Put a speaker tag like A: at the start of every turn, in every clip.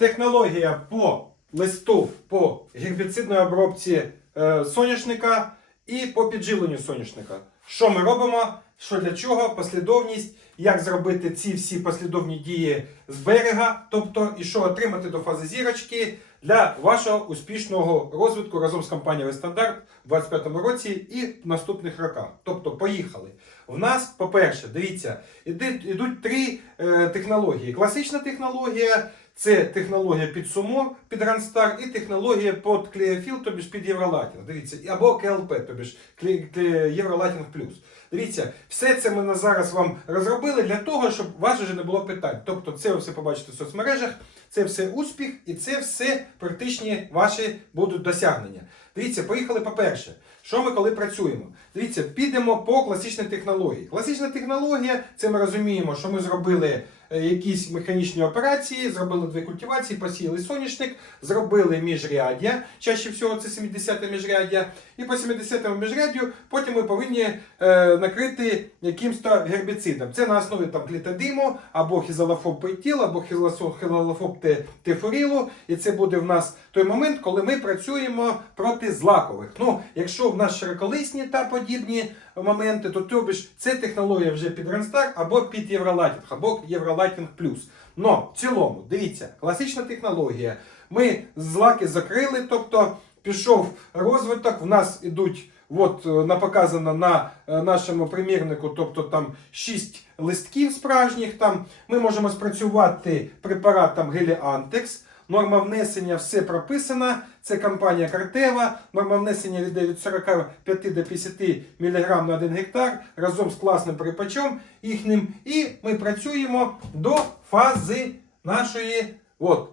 A: технологія по листу, по гербіцидної обробці е, соняшника і по підживленню соняшника. Що ми робимо? Що для чого? Послідовність, як зробити ці всі послідовні дії з берега, тобто і що отримати до фази зірочки для вашого успішного розвитку разом з компанією Стандарт у 2025 році і в наступних роках. Тобто, поїхали. В нас, по-перше, дивіться, ідуть три е, технології. Класична технологія це технологія під сумо, під Рандстар, і технологія під клеєфіл, тобі ж під Євролатінг. Дивіться, або КЛП, тобі ж Євролатінг плюс. Дивіться, все це ми зараз вам розробили для того, щоб у вас вже не було питань. Тобто, це ви все побачите в соцмережах, це все успіх і це все практичні ваші будуть досягнення. Дивіться, поїхали по-перше. Що ми коли працюємо? Дивіться, підемо по класичній технології. Класична технологія, це ми розуміємо, що ми зробили е, якісь механічні операції, зробили дві культивації, посіяли соняшник, зробили міжряддя, чаще всього це 70 те міжряддя, і по 70-му міжряддю потім ми повинні е, накрити якимсь-то гербіцидом. Це на основі там клітодиму, або хізалофоб пейтіл, або хізалофоб те- тефорілу. І це буде в нас той момент, коли ми працюємо проти злакових. Ну, якщо в нас широколисні та подібні моменти, то тобі ж це технологія вже під Ренстар або під Євролайтінг, або Євролайтінг плюс. Но в цілому, дивіться, класична технологія. Ми злаки закрили, тобто пішов розвиток, в нас ідуть. От е, на показано на е, нашому примірнику, тобто там 6 листків справжніх. Там ми можемо спрацювати препаратом Геліантекс. Норма внесення все прописана. Це компанія Картева. Норма внесення йде від 45 до 50 мг на 1 гектар разом з класним припачом їхнім. І ми працюємо до фази нашої. От,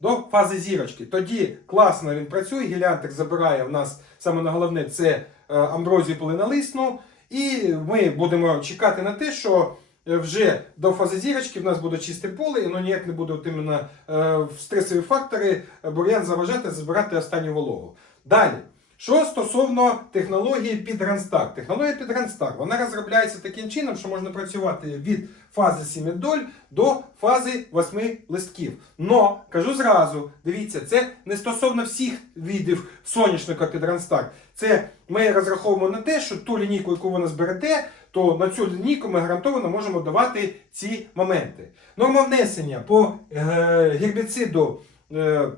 A: до фази зірочки. Тоді класно він працює. Геліантекс забирає в нас саме на головне це е, амброзію полинолисну. І ми будемо чекати на те, що вже до фази зірочки в нас буде чисте поле, і воно ніяк не буде от іменно, е, в стресові фактори е, бур'ян заважати, збирати останню вологу. Далі. Що стосовно технології під Ренстар. Технологія під Ренстар, вона розробляється таким чином, що можна працювати від фази 7 доль до фази 8 листків. Но, кажу зразу, дивіться, це не стосовно всіх видів соняшника під Ренстар. Це ми розраховуємо на те, що ту лінійку, яку ви зберете, то на цю лінійку ми гарантовано можемо давати ці моменти. Норма внесення по е, гербіциду е,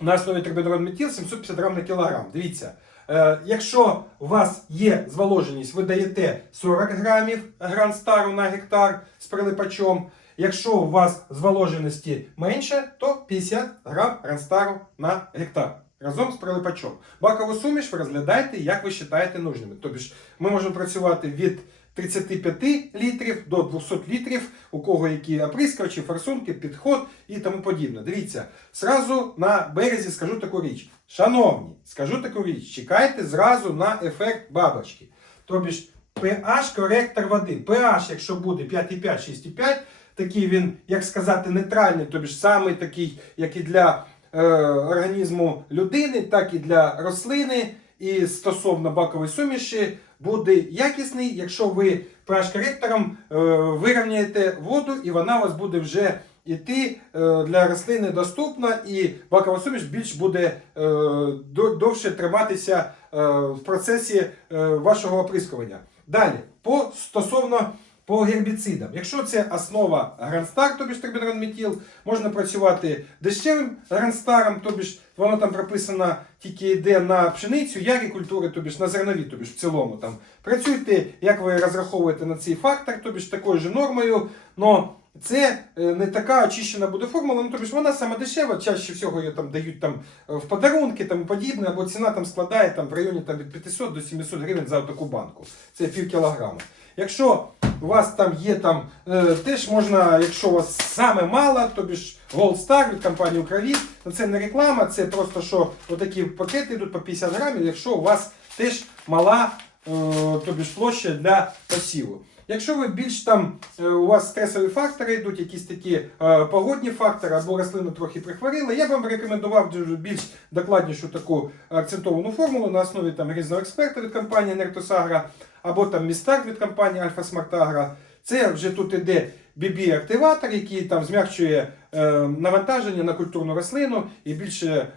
A: на основі трибенронметіл 750 грам на кілограм. Дивіться, е, якщо у вас є зволоженість, ви даєте 40 грамів гранстару на гектар з прилипачом. Якщо у вас зволоженості менше, то 50 грам гранстару на гектар. Разом з прилипачом. Бакову суміш ви розглядаєте, як ви вважаєте нужними. Тобто ми можемо працювати від 35 літрів до 200 літрів, у кого які оприскувачі, форсунки, підход і тому подібне. Дивіться, зразу на березі скажу таку річ. Шановні, скажу таку річ, чекайте зразу на ефект бабочки. Тобі pH коректор води. pH, якщо буде 5,5, 6,5, такий він, як сказати, нейтральний, тобі ж самий такий, як і для е, організму людини, так і для рослини. І стосовно бакової суміші буде якісний, якщо ви pH-коректором е, вирівняєте воду, і вона у вас буде вже йти е, для рослини доступна, і бакова суміш більш буде е, довше триматися в процесі вашого оприскування. Далі, по стосовно по гербіцидам. Якщо це основа гранстар, тобі ж трибенронметіл, можна працювати дешевим гранстаром, тобі ж воно там прописано тільки йде на пшеницю, ярі культури, тобі ж на зернові, тобі ж в цілому там. Працюйте, як ви розраховуєте на цей фактор, тобі ж такою ж нормою, но це е, не така очищена буде формула, ну ж вона саме дешева, чаще всього її там дають там е, в подарунки там і подібне, або ціна там складає там в районі там від 500 до 700 гривень за таку банку. Це пів кілограма. Якщо у вас там є там, е, теж можна, якщо у вас саме мало, тобі ж Gold Star від компанії Укравіт, це не реклама, це просто що отакі пакети йдуть по 50 грамів, якщо у вас теж мала е, тобі ж площа для посіву. Якщо ви більш там е, у вас стресові фактори йдуть, якісь такі е, погодні фактори або рослину трохи прихворіла, я б вам рекомендував більш докладнішу таку акцентовану формулу на основі там різного експерта від компанії Нертосагра або там Містарт від компанії Альфа Смартагра. Це вже тут іде BB-активатор, який там змягчує навантаження на культурну рослину і більше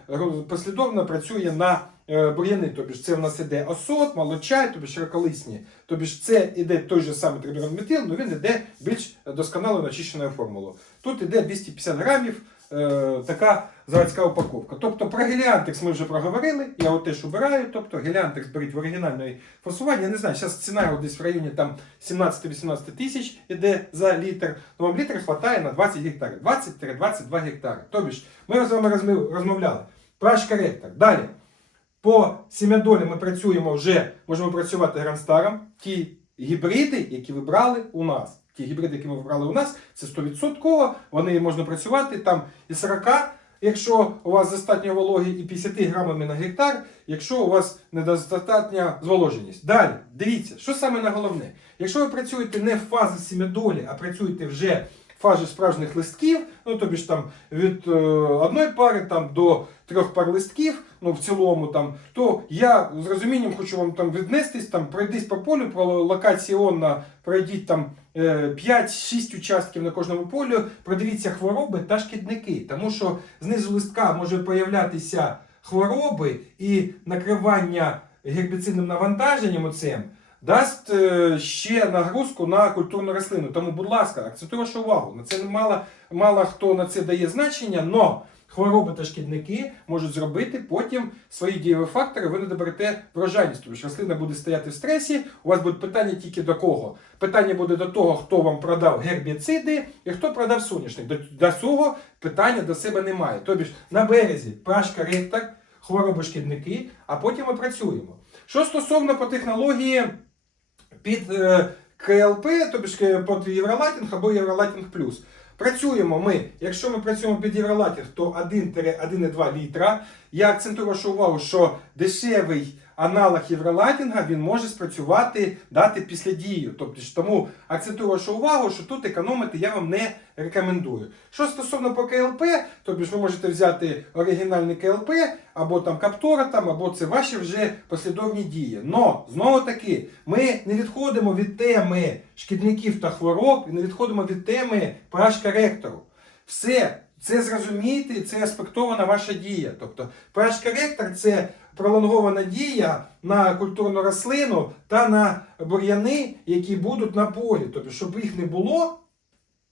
A: послідовно працює на е, бур'яни. Тобі ж це в нас іде осот, молочай, тобі широколисні. Тобі ж це іде той же самий трибіронметил, але він іде більш досконало начищеною формулою. Тут іде 250 грамів. Е, Така заводська упаковка. Тобто про геліантекс ми вже проговорили. Я от теж обираю. Тобто геліантекс беріть в оригінальної фасування. Я не знаю, зараз ціна десь в районі там 17-18 тисяч іде за літр. Ну вам літр вистачає на 20 гектарів. 20-22 гектари. Тобі ж ми з вами розмов- розмовляли. Праш коректор. Далі. По сім'ядолі ми працюємо вже, можемо працювати гранстаром. Ті гібриди, які ви брали у нас. Ті гібриди, які ми вибрали у нас, це 100%. Вони можна працювати там і 40, якщо у вас достатньо вологи, і 50 грамами на гектар, якщо у вас недостатня зволоженість. Далі, дивіться, що саме на головне. Якщо ви працюєте не в фазі сім'ядолі, а працюєте вже в фазі справжніх листків, ну тобі ж там від е, одної пари там, до трьох пар листків, ну в цілому там, то я з розумінням хочу вам там віднестись, там пройдись по полю, про пролокаційно пройдіть там е, 5-6 участків на кожному полю, продивіться хвороби та шкідники, тому що знизу листка може появлятися хвороби і накривання гербіцидним навантаженням оцим дасть е, ще нагрузку на культурну рослину. Тому, будь ласка, акцентуй вашу увагу. На це мало, мало хто на це дає значення, но хвороби та шкідники можуть зробити потім свої дієві фактори, ви не доберете врожайність. Тому що рослина буде стояти в стресі, у вас будуть питання тільки до кого. Питання буде до того, хто вам продав гербіциди і хто продав соняшник. До, до цього питання до себе немає. Тобі ж на березі прашка ректор, хвороби шкідники, а потім ми працюємо. Що стосовно по технології під е, КЛП, тобі е, під Євролатінг або Євролатінг Плюс. Працюємо ми, якщо ми працюємо під Євролатінг, то 1-1,2 літра. Я акцентую вашу увагу, що дешевий аналог Євролатінга він може спрацювати, дати після дію. Тобто, тому акцентую вашу увагу, що тут економити я вам не рекомендую. Що стосовно по КЛП, тобі ж ви можете взяти оригінальний КЛП, або там Каптора, там, або це ваші вже послідовні дії. Но знову таки, ми не відходимо від теми шкідників та хвороб і не відходимо від теми прашка ректору. Все. Це зрозуміти, це аспектована ваша дія. Тобто праш-коректор це пролонгована дія на культурну рослину та на бур'яни, які будуть на полі. Тобто, щоб їх не було,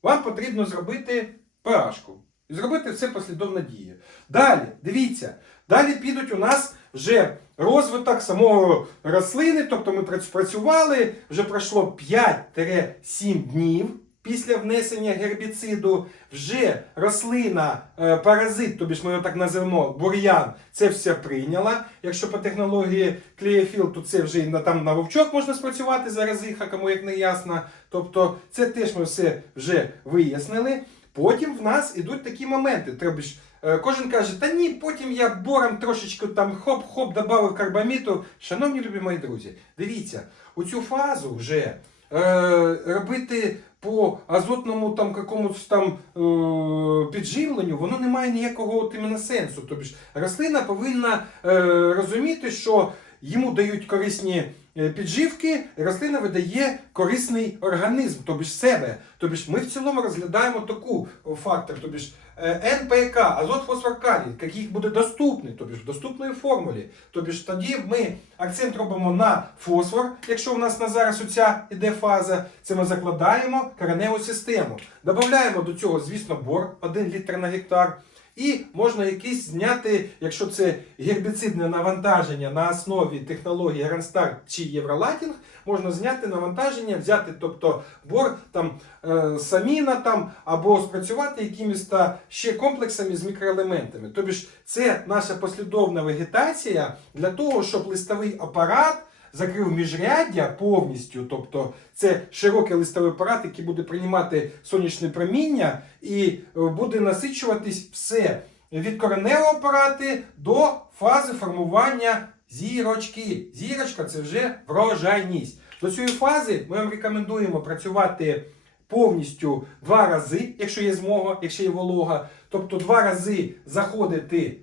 A: вам потрібно зробити пашку. І зробити все послідовна дія. Далі, дивіться, далі підуть у нас вже розвиток самого рослини, тобто ми працювали, вже пройшло 5-7 днів після внесення гербіциду, вже рослина, е, паразит, тобі ж ми його так називаємо, бур'ян, це все прийняла. Якщо по технології клеєфіл, то це вже і на, там на вовчок можна спрацювати заразиха, кому як не ясно. Тобто це теж ми все вже вияснили. Потім в нас ідуть такі моменти. Треба ж, е, кожен каже, та ні, потім я бором трошечки там хоп-хоп додав карбаміту. Шановні любі мої друзі, дивіться, у цю фазу вже е, робити по азотному там якомусь там е, підживленню, воно не має ніякого от іменно сенсу. Тобто рослина повинна е, розуміти, що йому дають корисні підживки, рослина видає корисний організм, тобі ж себе. Тобі ж ми в цілому розглядаємо таку фактор, тобі ж е, НПК, азот, фосфор, калій, яких буде доступний, тобі ж в доступної формулі. Тобі ж тоді ми акцент робимо на фосфор, якщо у нас на зараз оця іде фаза, це ми закладаємо кореневу систему. Додаємо до цього, звісно, бор 1 літр на гектар. І можна якийсь зняти, якщо це гербіцидне навантаження на основі технології Гранстар чи Євролатінг, можна зняти навантаження, взяти, тобто бор там е, саміна там, або спрацювати якимись та ще комплексами з мікроелементами. Тобі ж це наша послідовна вегетація для того, щоб листовий апарат закрив міжряддя повністю, тобто це широкий листовий апарат, який буде приймати сонячне проміння і е, буде насичуватись все від кореневого апарати до фази формування зірочки. Зірочка це вже врожайність. До цієї фази ми вам рекомендуємо працювати повністю два рази, якщо є змога, якщо є волога. Тобто два рази заходити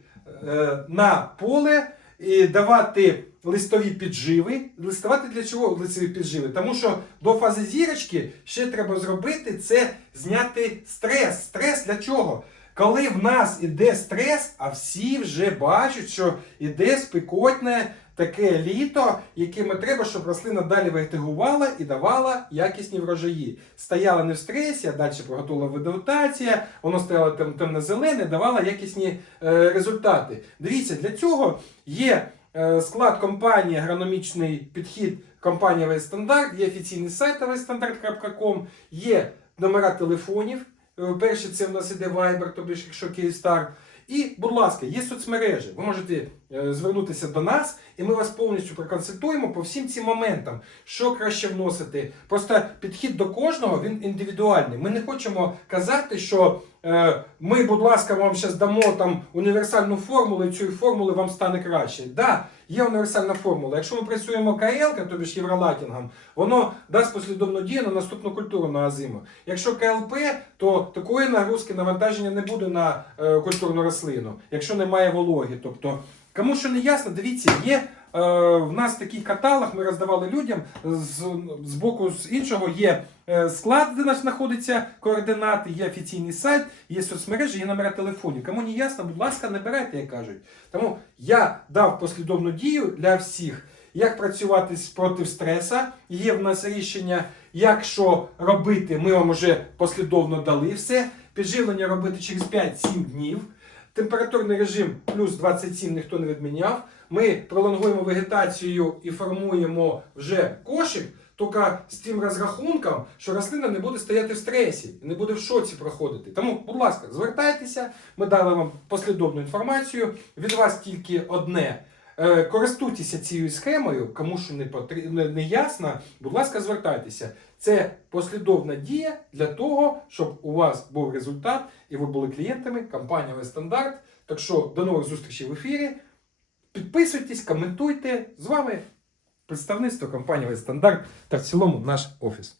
A: е, на поле і давати листові підживи. Листувати для чого листові підживи? Тому що до фази зірочки ще треба зробити це зняти стрес. Стрес для чого? Коли в нас іде стрес, а всі вже бачать, що іде спекотне таке літо, яким треба, щоб рослина далі вегетагувала і давала якісні врожаї. Стояла не в стресі, а далі приготувала вегетація, воно стояло темно-зелене, давала якісні е, результати. Дивіться, для цього є склад компанії, агрономічний підхід компанії Вестандарт, є офіційний сайт вестандарт.com, є номера телефонів. Е, Перше, це в нас іде Viber, тобто якщо Київстар. І, будь ласка, є соцмережі. Ви можете е, звернутися до нас, і ми вас повністю проконсультуємо по всім цим моментам, що краще вносити. Просто підхід до кожного він індивідуальний. Ми не хочемо казати, що е, ми, будь ласка, вам зараз дамо там універсальну формулу, і цієї формули вам стане краще. Да, є універсальна формула. Якщо ми працюємо КЛ, тобі ж євролатінгом, воно дасть послідовну дію на наступну культуру на азиму. Якщо КЛП, то такої нагрузки навантаження не буде на е, культурну рослину, якщо немає вологи. Тобто, кому що не ясно, дивіться, є е, в нас такий каталог, ми роздавали людям з, з боку з іншого є е, склад, де нас знаходиться координати, є офіційний сайт, є соцмережі, є номера телефонів. Кому не ясно, будь ласка, набирайте, як кажуть. Тому я дав послідовну дію для всіх. Як працювати проти стреса? Є в нас рішення, як що робити. Ми вам вже послідовно дали все. Підживлення робити через 5-7 днів. Температурний режим плюс 27 ніхто не відміняв. Ми пролонгуємо вегетацію і формуємо вже кошик, тільки з тим розрахунком, що рослина не буде стояти в стресі, не буде в шоці проходити. Тому, будь ласка, звертайтеся, ми дали вам послідовну інформацію. Від вас тільки одне. Е, Користуйтеся цією схемою, кому що не, потр... не, ясно, будь ласка, звертайтеся. Це послідовна дія для того, щоб у вас був результат і ви були клієнтами компанії Вестандарт. Так що до нових зустрічей в ефірі. Підписуйтесь, коментуйте. З вами представництво компанії Вестандарт та в цілому наш офіс.